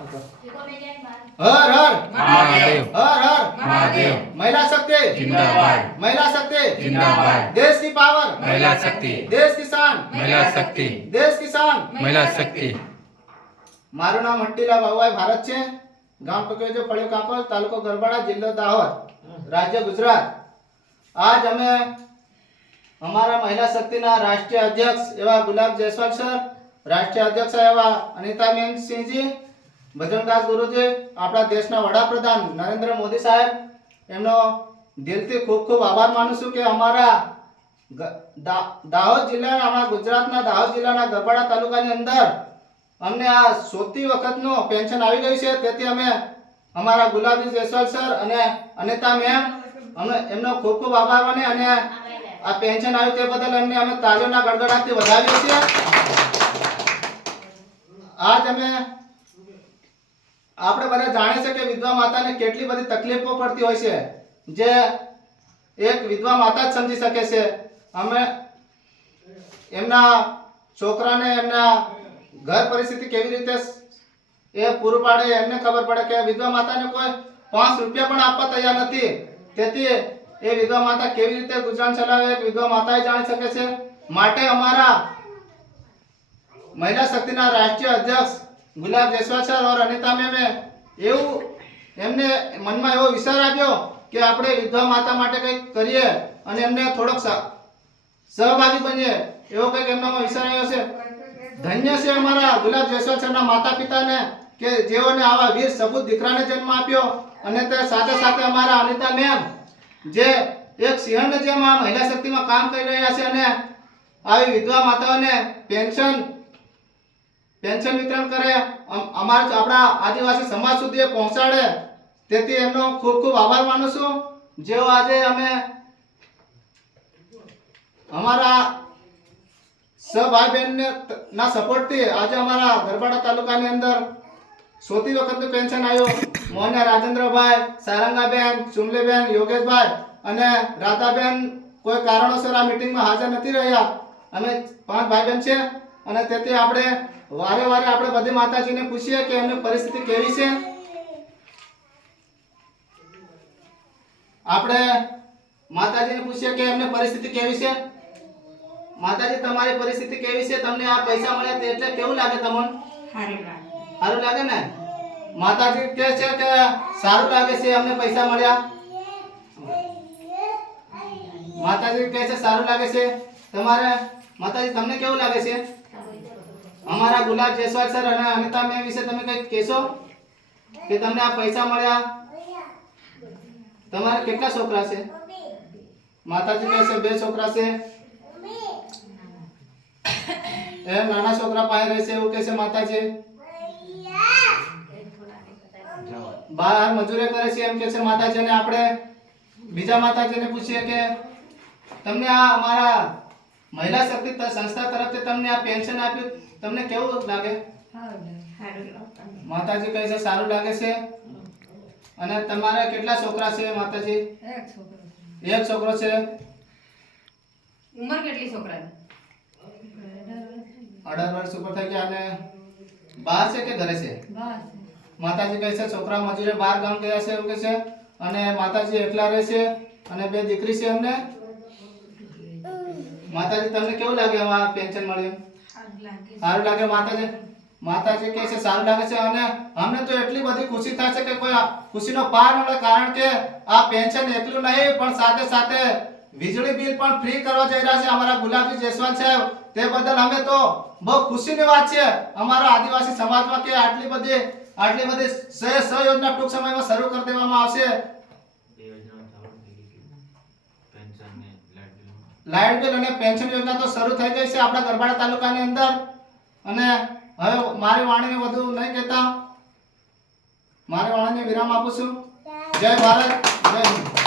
હર હર મહાદેવ હર હર મહાદેવ महिला शक्ति जिंदाबाद महिला शक्ति जिंदाबाद देश की पावर महिला शक्ति देश की शान महिला शक्ति देश की शान महिला शक्ति મારું નામ હટ્ટીલા બાવાઈ ભારત છે ગામ ટોકેજો ફળિયો કાપલ તાલુકો ગરબાડા જિલ્લો દાહોદ રાજ્ય ગુજરાત આજ અમે અમારા મહિલા શક્તિના રાષ્ટ્રીય અધ્યક્ષ એવા ગુલાબ જયસ્વાલ સર રાષ્ટ્રીય અધ્યક્ષ એવા અનિતાબેન સિંહજી ભજનદાસ ગુરુજી આપણા દેશના વડાપ્રધાન નરેન્દ્ર મોદી સાહેબ એમનો દિલથી ખૂબ ખૂબ આભાર માનું છું કે અમારા દાહોદ જિલ્લાના આપણા ગુજરાતના દાહોદ જિલ્લાના ગરબાડા તાલુકાની અંદર અમને આ સોતી વખતનો પેન્શન આવી ગયું છે તેથી અમે અમારા ગુલાબજી જયસ્વાલ સર અને અનિતા મેમ અમે એમનો ખૂબ ખૂબ આભાર માને અને આ પેન્શન આવ્યું તે બદલ એમને અમે તાળીઓના ગડગડાટથી વધાવીએ છીએ આજ અમે આપણે બધા જાણીએ છીએ કે વિધવા માતાને કેટલી બધી તકલીફો પડતી હોય છે જે એક વિધવા માતા જ સમજી શકે છે અમે એમના છોકરાને એમના ઘર પરિસ્થિતિ કેવી રીતે એ પૂરું પાડે એમને ખબર પડે કે વિધવા માતાને કોઈ 5 રૂપિયા પણ આપવા તૈયાર નથી તેથી એ વિધવા માતા કેવી રીતે ગુજરાન ચલાવે વિધવા માતા જાણી શકે છે માટે અમારા મહિલા શક્તિના રાષ્ટ્રીય અધ્યક્ષ ગુલાબ જયસ્વાલ સર और અનિતા મેમે એવું એમને મનમાં એવો વિચાર આવ્યો કે આપણે વિધવા માતા માટે કંઈક કરીએ અને એમને થોડોક સહભાગી બનીએ એવો કંઈક એમનામાં વિચાર આવ્યો છે ધન્ય છે અમારા ગુલાબ જયસ્વાલ સરના માતા પિતાને કે જેઓને આવા વીર સપૂત દીકરાને જન્મ આપ્યો અને તે સાથે સાથે અમારા અનિતા મેમ જે એક સિંહણ જેમ આ મહિલા શક્તિમાં કામ કરી રહ્યા છે અને આવી વિધવા માતાઓને પેન્શન વિતરણ કરે અમારા આપણા આદિવાસી સમાજ સુધી પહોંચાડે તેથી એમનો ખૂબ ખૂબ આભાર માનું છું જેઓ આજે અમે અમારા ભાઈ બહેન ના સપોર્ટ થી આજે અમારા ગરબાડા તાલુકાની અંદર સોતી વખતનું પેન્શન આવ્યું મોહનિયા રાજેન્દ્રભાઈ સારંગાબેન ચુમલીબેન યોગેશભાઈ અને રાધાબેન કોઈ કારણોસર આ મીટિંગમાં હાજર નથી રહ્યા અમે 5 ભાઈ બહેન છે અને તેથી આપણે વારે વારે આપણે બધી માતાજીને પૂછીએ કે એમની પરિસ્થિતિ કેવી છે આપણે માતાજીને પૂછીએ કે એમની પરિસ્થિતિ કેવી છે માતાજી તમારી પરિસ્થિતિ કેવી છે તમને આ પૈસા મળ્યા એટલે કેવું લાગે તમને સારું લાગે ને માતાજી કહે છે કે સારું લાગે છે અમને પૈસા મળ્યા માતાજી કહે છે સારું લાગે છે તમારે માતાજી તમને કેવું લાગે છે અમારા ગુલાબ જયસ્વાલ સર અને અનિતા મેમ વિશે તમે કંઈક કહેશો કે તમને આ પૈસા મળ્યા તમારે કેટલા છોકરા છે માતાજી કહે છે 2 છોકરા છે એ નાના છોકરા પાસે રહે છે એવું કહે છે માતાજી બહાર મજૂરી કરે છે એમ કહે છે માતાજીને આપણે બીજા માતાજીને પૂછીએ કે તમને આ અમારા મહિલા શક્તિ સંસ્થા તરફથી તમને આ પેન્શન આપ્યું તમને કેવું લાગે માતાજી કહે છે સારું લાગે છે અને તમારે કેટલા છોકરા છે માતાજી એક છોકરો છે ઉંમર કેટલી છોકરાની 18 વર્ષ ઉપર થઈ ગયા અને બહાર છે કે ઘરે છે માતાજી કહે છે છોકરા મજૂરી બહાર ગામ ગયા છે એવું કહે છે અને માતાજી એકલા રહે છે અને 2 દીકરી છે એમને માતાજી તમને કેવું લાગે આ પેન્શન મળ્યું સારું લાગે માતાજી કહે છે સારું લાગે છે અને અમને તો એટલી બધી ખુશી થાય છે કે કોઈ ખુશીનો પાર ન મળે કારણ કે આ પેન્શન એકલું નહીં પણ સાથે સાથે વીજળી બિલ પણ ફ્રી કરવા જઈ રહ્યા છે અમારા ગુલાબજી જયસ્વાલ સાહેબ તે બદલ અમે તો બહુ ખુશીની વાત છે અમારા આદિવાસી સમાજમાં કે આટલી બધી યોજના ટૂંક સમયમાં શરૂ કરી દેવામાં આવશે લાઇટ બિલ અને પેન્શન યોજના તો શરૂ થઈ ગઈ છે આપણા ગરબાડા તાલુકાની અંદર અને હવે મારી વાણીને વધુ નહીં કહેતા મારી વાણીને વિરામ આપું છું જય ભારત જય હિન્દ